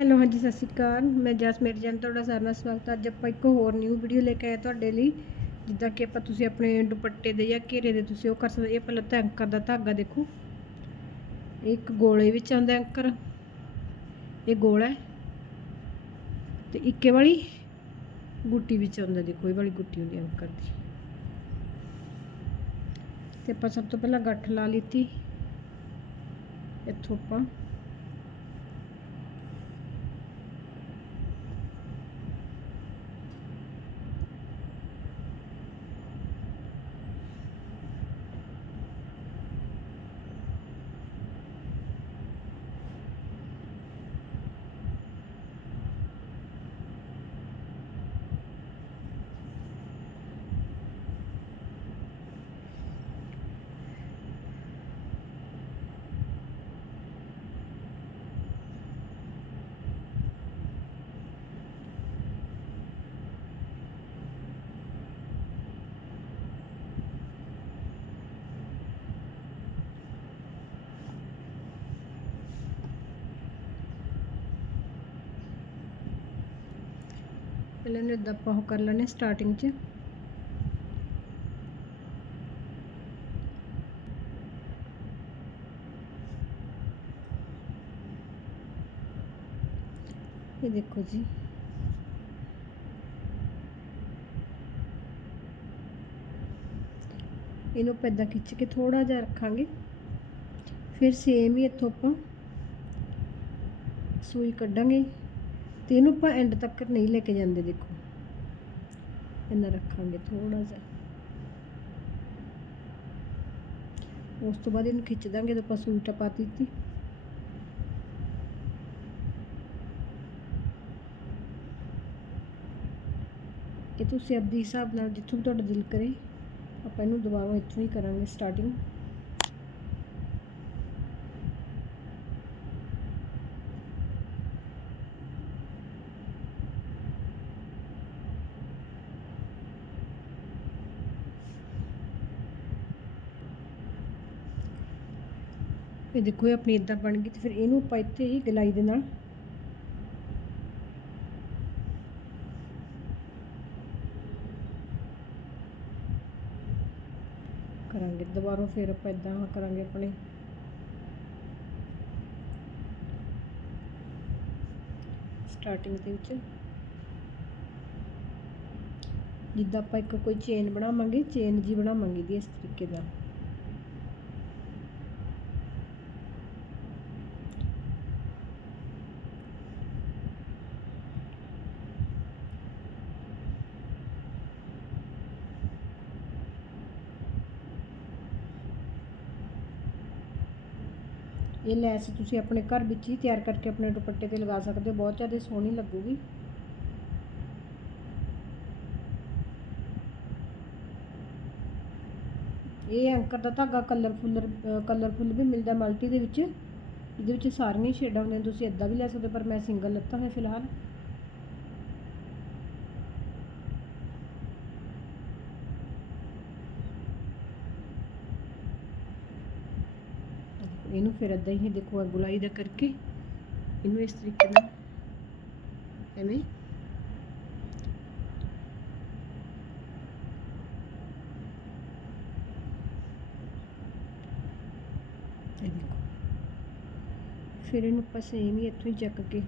Hello, ਹਾਂਜੀ, ਸਤਿ ਸ਼੍ਰੀ ਅਕਾਲ। ਮੈਂ ਜਸਮੀਰ ਜਨ, ਤੁਹਾਡਾ ਸਾਰਿਆਂ ਦਾ ਸਵਾਗਤ ਅੱਜ ਆਪਾਂ ਇੱਕ ਹੋਰ ਨਿਊ ਵੀਡੀਓ ਲੈ ਕੇ ਆਏ ਤੁਹਾਡੇ ਲਈ। ਜਿੱਦਾਂ ਕਿ ਆਪਾਂ ਤੁਸੀਂ ਆਪਣੇ ਦੁਪੱਟੇ ਦੇ ਜਾਂ ਘੇਰੇ ਦੇ ਤੁਸੀਂ ਉਹ ਕਰ ਸਕਦੇ ਇਹ ਪਹਿਲਾਂ ਤਾਂ ਐਂਕਰ ਦਾ ਧਾਗਾ ਦੇਖੋ। ਇੱਕ ਗੋਲੇ ਵਿੱਚ ਆਉਂਦਾ ਐਂਕਰ ਇਹ ਗੋਲਾ ਹੈ। ਤੇ ਇੱਕੇ ਵਾਲੀ ਗੁੱਟੀ ਵਿੱਚ ਆਉਂਦਾ ਦੇਖੋ। ਇਹ ਵਾਲੀ ਗੁੱਟੀ ਹੁੰਦੀ ਐਂਕਰ ਦੀ। ਤੇ ਆਪਾਂ ਸਭ ਤੋਂ ਪਹਿਲਾਂ ਗੱਠ ਲਾ ਲਿੱਤੀ। ਇੱਥੋਂ ਆਪਾਂ ਪਹਿਲਾਂ ਇਹਨੂੰ ਇਦਾਂ ਆਪਾਂ ਉਹ ਕਰ ਲੈਣੇ ਸਟਾਰਟਿੰਗ 'ਚ। ਇਹ ਦੇਖੋ ਜੀ। ਇਹਨੂੰ ਆਪਾਂ ਖਿੱਚ ਕੇ ਥੋੜਾ ਜਿਹਾ ਰੱਖਾਂਗੇ। ਫਿਰ ਸੇਮ ਹੀ ਇੱਥੋਂ ਆਪਾਂ ਸੂਈ ਕੱਢਾਂਗੇ। ਤੇ ਇਹਨੂੰ ਆਪਾਂ ਐਂਡ ਤੱਕ ਨਹੀਂ ਲੈ ਕੇ ਜਾਂਦੇ, ਦੇਖੋ। ਇਹਨਾਂ ਰੱਖਾਂਗੇ ਥੋੜਾ ਜਿਹਾ। ਉਸ ਤੋਂ ਬਾਅਦ ਇਹਨੂੰ ਖਿੱਚ ਦਾਂਗੇ ਤਾਂ ਆਪਾਂ ਸੂਟ ਪਾ ਦਿੱਤੀ। ਇਹ ਤੁਸੀਂ ਆਪਦੇ ਹਿਸਾਬ ਨਾਲ ਜਿੱਥੋਂ ਵੀ ਤੁਹਾਡਾ ਦਿਲ ਕਰੇ, ਆਪਾਂ ਇਹਨੂੰ ਦੁਬਾਰਾ ਇੱਥੋਂ ਹੀ ਕਰਾਂਗੇ ਸਟਾਰਟਿੰਗ ਇਹ ਦੇਖੋ ਇਹ ਆਪਣੀ ਇਦਾਂ ਬਣ ਗਈ ਤੇ ਫਿਰ ਇਹਨੂੰ ਆਪਾਂ ਇੱਥੇ ਹੀ ਗਲਾਈ ਦੇ ਨਾਲ ਕਰਾਂਗੇ। ਦੁਬਾਰਾ ਫਿਰ ਆਪਾਂ ਇਦਾਂ ਕਰਾਂਗੇ ਆਪਣੇ। ਸਟਾਰਟਿੰਗ ਦੇ ਵਿੱਚ। ਜਿੱਦਾਂ ਆਪਾਂ ਇੱਕ ਕੋਈ ਚੇਨ ਬਣਾਵਾਂਗੇ ਚੇਨ ਜੀ ਬਣਾਵਾਂਗੇ ਦੀ ਇਸ ਤਰੀਕੇ ਦਾ ਇਹ ਲੈਸ ਤੁਸੀਂ ਆਪਣੇ ਘਰ ਵਿੱਚ ਹੀ ਤਿਆਰ ਕਰਕੇ ਆਪਣੇ ਦੁਪੱਟੇ ਤੇ ਲਗਾ ਸਕਦੇ ਹੋ। ਬਹੁਤ ਜ਼ਿਆਦਾ ਸੋਹਣੀ ਲੱਗੂਗੀ। ਇਹ ਐਂਕਰ ਦਾ ਧਾਗਾ ਕਲਰਫੁੱਲ ਕਲਰਫੁੱਲ ਵੀ ਮਿਲਦਾ ਮਲਟੀ ਦੇ ਵਿੱਚ। ਇਹਦੇ ਵਿੱਚ ਸਾਰੀਆਂ ਸ਼ੇਡਾਂ ਹੁੰਦੀਆਂ। ਤੁਸੀਂ ਇਦਾਂ ਵੀ ਲੈ ਸਕਦੇ ਹੋ, ਪਰ ਮੈਂ ਸਿੰਗਲ ਲੱਤਾ ਹੋਇਆ ਫਿਲਹਾਲ। ਇਹਨੂੰ ਫਿਰ ਇਦਾਂ ਹੀ ਦੇਖੋ ਗੁਲਾਈ ਦਾ ਕਰਕੇ ਇਹਨੂੰ ਇਸ ਤਰੀਕੇ ਨਾਲ ਐਵੇਂ ਇਹ ਦੇਖੋ। ਫਿਰ ਇਹਨੂੰ ਆਪਾਂ ਸੇਮ ਹੀ ਇੱਥੋਂ ਹੀ ਚੱਕ ਕੇ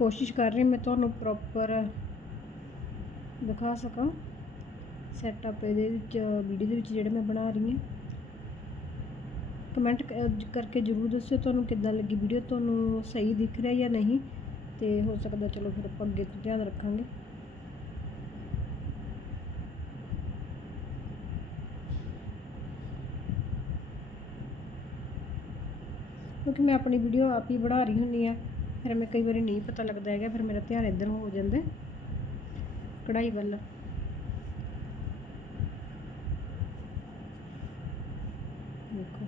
ਕੋਸ਼ਿਸ਼ ਕਰ ਰਹੀ ਮੈਂ ਤੁਹਾਨੂੰ ਪ੍ਰੋਪਰ ਦਿਖਾ ਸਕਾਂ। ਸੈਟਅਪ ਇਹਦੇ ਵਿੱਚ ਵੀਡੀਓ ਦੇ ਵਿੱਚ ਜਿਹੜੇ ਮੈਂ ਬਣਾ ਰਹੀ ਹਾਂ। ਕਮੈਂਟ ਕਰਕੇ ਜਰੂਰ ਦੱਸਿਓ ਤੁਹਾਨੂੰ ਕਿੱਦਾਂ ਲੱਗੀ ਵੀਡੀਓ ਤੁਹਾਨੂੰ ਸਹੀ ਦਿਖ ਰਿਹਾ ਜਾਂ ਨਹੀਂ। ਤੇ ਹੋ ਸਕਦਾ ਚਲੋ ਫਿਰ ਆਪਾਂ ਅੱਗੇ ਤੋਂ ਧਿਆਨ ਰੱਖਾਂਗੇ। ਕਿਉਂਕਿ ਮੈਂ ਆਪਣੀ ਵੀਡੀਓ ਆਪ ਹੀ ਬਣਾ ਰਹੀ ਹੁੰਨੀ ਆ ਫਿਰ ਮੈਂ ਕਈ ਵਾਰੀ ਨਹੀਂ ਪਤਾ ਲੱਗਦਾ ਹੈਗਾ, ਫਿਰ ਮੇਰਾ ਧਿਆਨ ਇੱਧਰ ਹੋ ਜਾਂਦਾ ਕਢਾਈ ਵੱਲ। ਦੇਖੋ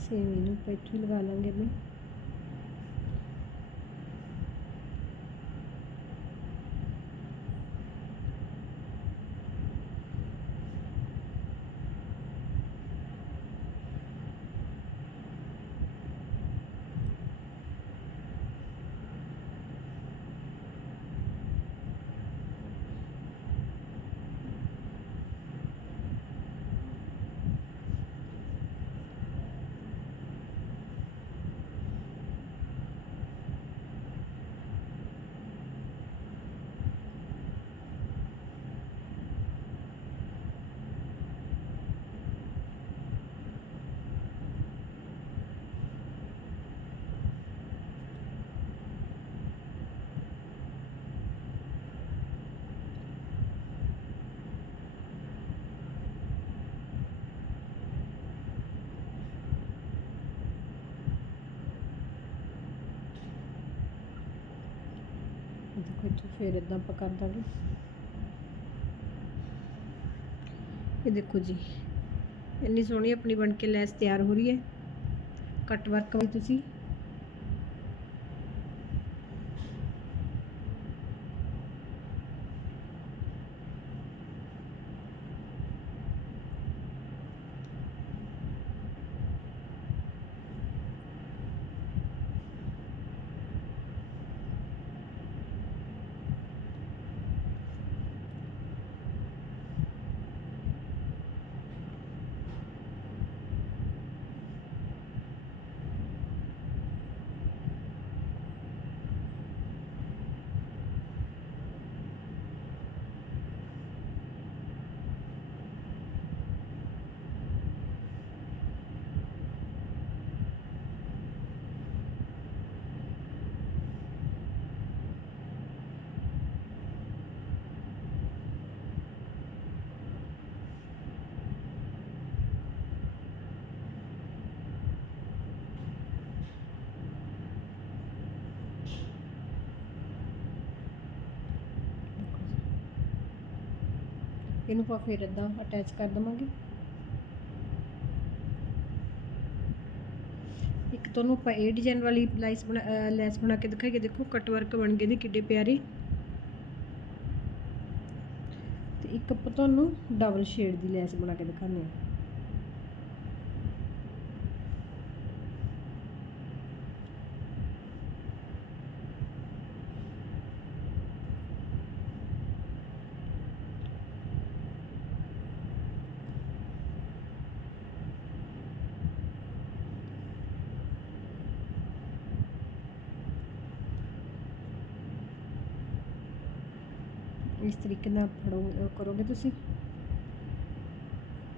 ਸੇਮ ਇਹਨੂੰ ਪੈਟਰੀ ਲਗਾ ਲਾਂਗੇ ਮੈਂ। ਦੇਖੋ ਇੱਥੋਂ ਫੇਰ ਇਦਾਂ ਆਪਾਂ ਕਰ ਦਾਂਗੇ। ਇਹ ਦੇਖੋ ਜੀ, ਇੰਨੀ ਸੋਹਣੀ ਆਪਣੀ ਬਣ ਕੇ ਲੈਸ ਤਿਆਰ ਹੋ ਰਹੀ ਹੈ। ਕੱਟ ਵਰਕ ਵੀ ਤੁਸੀਂ ਇਹਨੂੰ ਆਪਾਂ ਫਿਰ ਇਦਾਂ ਅਟੈਚ ਕਰ ਦਵਾਂਗੇ। ਇੱਕ ਤੁਹਾਨੂੰ ਆਪਾਂ ਇਹ ਡਿਜ਼ਾਈਨ ਵਾਲੀ ਲਾਈਸ ਬਣਾ ਲੈਸ ਬਣਾ ਕੇ ਦਿਖਾਈਏ। ਦੇਖੋ ਕਟ ਵਰਕ ਬਣ ਗਏ ਨੇ ਕਿੱਡੇ ਪਿਆਰੇ। ਤੇ ਇੱਕ ਆਪਾਂ ਤੁਹਾਨੂੰ ਡਬਲ ਸ਼ੇਡ ਦੀ ਲੈਸ ਬਣਾ ਕੇ ਦਿਖਾਉਂਦੇ ਹਾਂ। ਇਸ ਤਰੀਕੇ ਨਾਲ ਫੜੋ ਕਰੋਗੇ ਤੁਸੀਂ?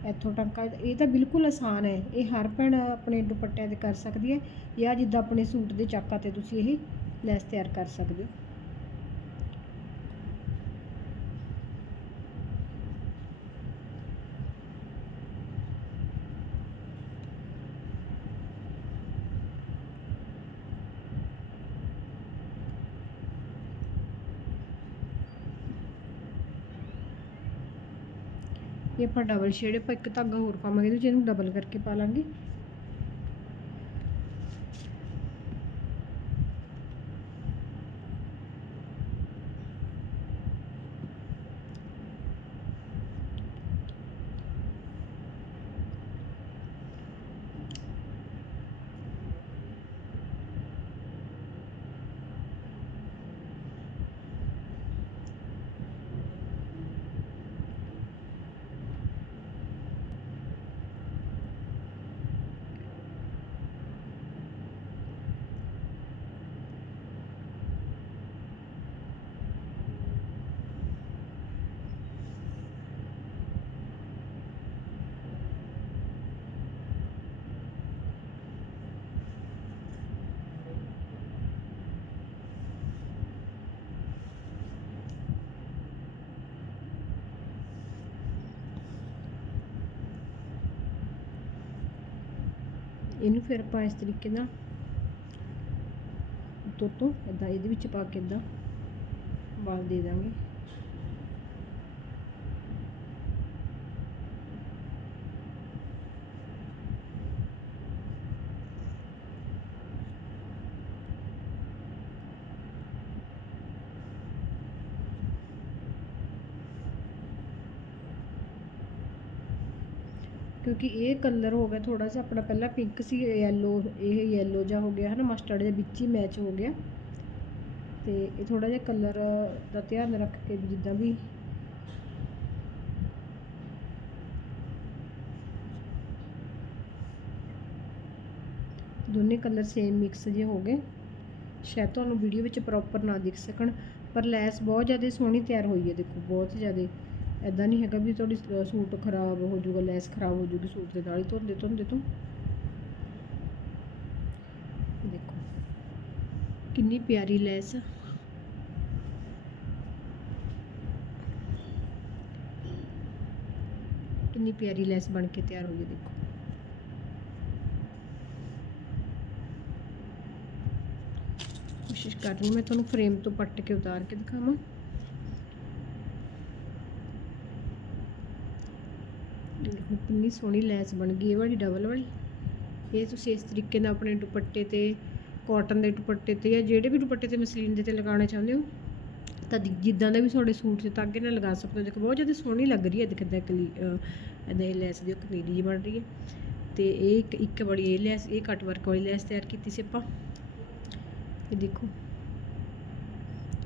ਇੱਥੋਂ ਟਾਂਕਾ ਇਹ ਤਾਂ ਬਿਲਕੁਲ ਆਸਾਨ ਹੈ। ਇਹ ਹਰ ਭੈਣ ਆਪਣੇ ਦੁਪੱਟਿਆਂ ਤੇ ਕਰ ਸਕਦੀ ਹੈ ਜਾਂ ਜਿੱਦਾਂ ਆਪਣੇ ਸੂਟ ਦੇ ਚਾਕਾਂ ਤੇ ਤੁਸੀਂ ਇਹ ਲੈਸ ਤਿਆਰ ਕਰ ਸਕਦੇ ਹੋ। ਇਹ ਆਪਾਂ ਡਬਲ ਸ਼ੇਡ ਆਪਾਂ ਇੱਕ ਧਾਗਾ ਹੋਰ ਪਾਵਾਂਗੇ ਤੇ ਇਹਨੂੰ ਡਬਲ ਕਰਕੇ ਪਾ ਲਾਂਗੇ। ਇਹਨੂੰ ਫਿਰ ਆਪਾਂ ਇਸ ਤਰੀਕੇ ਨਾਲ ਉੱਤੋਂ ਤੋਂ ਇਦਾਂ ਇਹਦੇ ਵਿੱਚ ਪਾ ਕੇ ਇਦਾਂ ਵਾਲ ਦੇ ਦਾਂਗੇ। ਕਿਉਂਕਿ ਇਹ ਕਲਰ ਹੋ ਗਿਆ ਥੋੜਾ ਜਿਹਾ ਆਪਣਾ ਪਹਿਲਾਂ ਪਿੰਕ ਸੀ ਯੈਲੋ ਇਹ ਯੈਲੋ ਜਿਹਾ ਹੋ ਗਿਆ ਹੈ ਨਾ ਮਸਟਰਡ ਦੇ ਵਿੱਚ ਹੀ ਮੈਚ ਹੋ ਗਿਆ। ਤੇ ਇਹ ਥੋੜਾ ਜਿਹਾ ਕਲਰ ਦਾ ਧਿਆਨ ਰੱਖ ਕੇ ਜਿੱਦਾਂ ਵੀ ਦੋਨੇ ਕਲਰ ਸੇਮ ਮਿਕਸ ਜੇ ਹੋ ਗਏ। ਸ਼ਾਇਦ ਤੁਹਾਨੂੰ ਵੀਡੀਓ ਵਿੱਚ ਪ੍ਰੋਪਰ ਨਾ ਦਿਖ ਸਕਣ, ਪਰ ਲੈਸ ਬਹੁਤ ਜ਼ਿਆਦਾ ਸੋਹਣੀ ਤਿਆਰ ਹੋਈ ਹੈ, ਦੇਖੋ, ਬਹੁਤ ਜ਼ਿਆਦਾ। ਐਦਾਂ ਨਹੀਂ ਹੈਗਾ ਵੀ ਤੁਹਾਡੀ ਸੂਟ ਖਰਾਬ ਹੋ ਜਾਊਗਾ, ਲੈਸ ਖਰਾਬ ਹੋ ਜਾਊਗੀ ਸੂਟ ਦੇ ਨਾਲ ਹੀ, ਧੋਂਦੇ ਧੋਂਦੇ ਤੋਂ ਦੇਖੋ, ਕਿੰਨੀ ਪਿਆਰੀ ਲੈਸ ਕਿੰਨੀ ਪਿਆਰੀ ਲੈਸ ਬਣ ਕੇ ਤਿਆਰ ਹੋਈ ਹੈ ਦੇਖੋ। ਕੋਸ਼ਿਸ਼ ਕਰ ਰਹੀ ਮੈਂ ਤੁਹਾਨੂੰ ਫਰੇਮ ਤੋਂ ਪੱਟ ਕੇ ਉਤਾਰ ਕੇ ਦਿਖਾਵਾਂ ਦੇਖੋ ਕਿੰਨੀ ਸੋਹਣੀ ਲੈਸ ਬਣ ਗਈ ਇਹ ਵਾਲੀ ਡਬਲ ਵਾਲੀ। ਇਹ ਤੁਸੀਂ ਇਸ ਤਰੀਕੇ ਨਾਲ ਆਪਣੇ ਦੁਪੱਟੇ ਤੇ ਕਾਟਨ ਦੇ ਦੁਪੱਟੇ ਤੇ ਜਾਂ ਜਿਹੜੇ ਵੀ ਦੁਪੱਟੇ ਤੇ ਮਸਲੀਨ ਦੇ ਤੇ ਲਗਾਉਣਾ ਚਾਹੁੰਦੇ ਹੋ, ਤਾਂ ਜਿੱਦਾਂ ਦਾ ਵੀ ਤੁਹਾਡੇ ਸੂਟ 'ਚ ਤਾਗੇ ਨਾਲ ਲਗਾ ਸਕਦੇ ਹੋ। ਦੇਖੋ, ਬਹੁਤ ਜ਼ਿਆਦਾ ਸੋਹਣੀ ਲੱਗ ਰਹੀ ਹੈ ਦੇਖਦਾ ਕਲੀ ਇਹਦਾ ਇਹ ਲੈਸ ਦੀ ਉਹ ਕਲੀਰੀ ਜਿਹੀ ਬਣ ਰਹੀ ਹੈ। ਤੇ ਇਹ ਇੱਕ ਇੱਕ ਬੜੀ ਇਹ ਲੈਸ, ਇਹ ਕੱਟ ਵਰਕ ਵਾਲੀ ਲੈਸ ਤਿਆਰ ਕੀਤੀ ਸੀ ਆਪਾਂ। ਇਹ ਦੇਖੋ,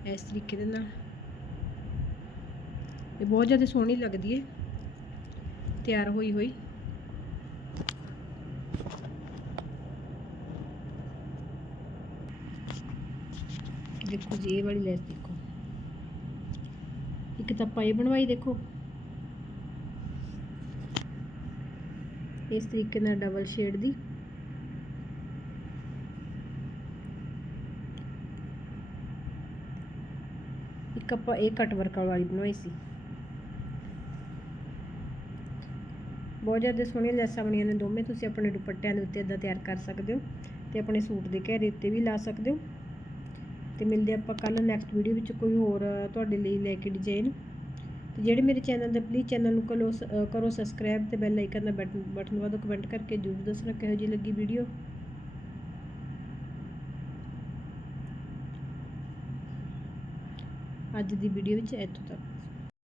ਇਸ ਤਰੀਕੇ ਦੇ ਨਾਲ। ਇਹ ਬਹੁਤ ਜ਼ਿਆਦਾ ਸੋਹਣੀ ਲੱਗਦੀ ਹੈ। ਤਿਆਰ ਹੋਈ ਹੋਈ। ਦੇਖੋ ਜੀ, ਇਹ ਵਾਲੀ ਲੈਸ ਦੇਖੋ। ਇੱਕ ਤਾਂ ਆਪਾਂ ਬਣਵਾਈ ਦੇਖੋ। ਇਸ ਤਰੀਕੇ ਨਾਲ ਡਬਲ ਸ਼ੇਡ ਦੀ। ਇੱਕ ਆਪਾਂ ਇਹ ਕਟ ਵਰਕ ਵਾਲੀ ਬਣਵਾਈ ਸੀ। ਬਹੁਤ ਜ਼ਿਆਦਾ ਸੋਹਣੀਆਂ ਲੈਸਾਂ ਬਣੀਆਂ ਨੇ ਦੋਵੇਂ, ਤੁਸੀਂ ਆਪਣੇ ਦੁਪੱਟਿਆਂ ਦੇ ਉੱਤੇ ਇਦਾਂ ਤਿਆਰ ਕਰ ਸਕਦੇ ਹੋ ਤੇ ਆਪਣੇ ਸੂਟ ਦੇ ਘੇਰੇ ਉੱਤੇ ਵੀ ਲਾ ਸਕਦੇ ਹੋ। ਤੇ ਮਿਲਦੇ ਆਪਾਂ ਕੱਲ ਨੈਕਸਟ ਵੀਡੀਓ ਵਿੱਚ ਕੋਈ ਹੋਰ ਤੁਹਾਡੇ ਲਈ ਲੈ ਕੇ ਡਿਜ਼ਾਈਨ ਤੇ ਜਿਹੜੇ ਮੇਰੇ ਚੈਨਲ ਦੇ ਪਲੀਜ਼ ਚੈਨਲ ਨੂੰ ਕਰੋ ਸ- ਕਰੋ ਸਬਸਕ੍ਰਾਈਬ ਤੇ ਬੈਲ ਆਈਕਨ ਦਾ ਬਟਨ ਬਟਨ ਵਾਦੋ ਕਮੈਂਟ ਕਰਕੇ ਜਰੂਰ ਦੱਸਣਾ ਕਿਹੋ ਜਿਹੀ ਲੱਗੀ ਵੀਡੀਓ ਅੱਜ ਦੀ ਵੀਡੀਓ ਵਿੱਚ ਇੱਥੋਂ ਤੱਕ।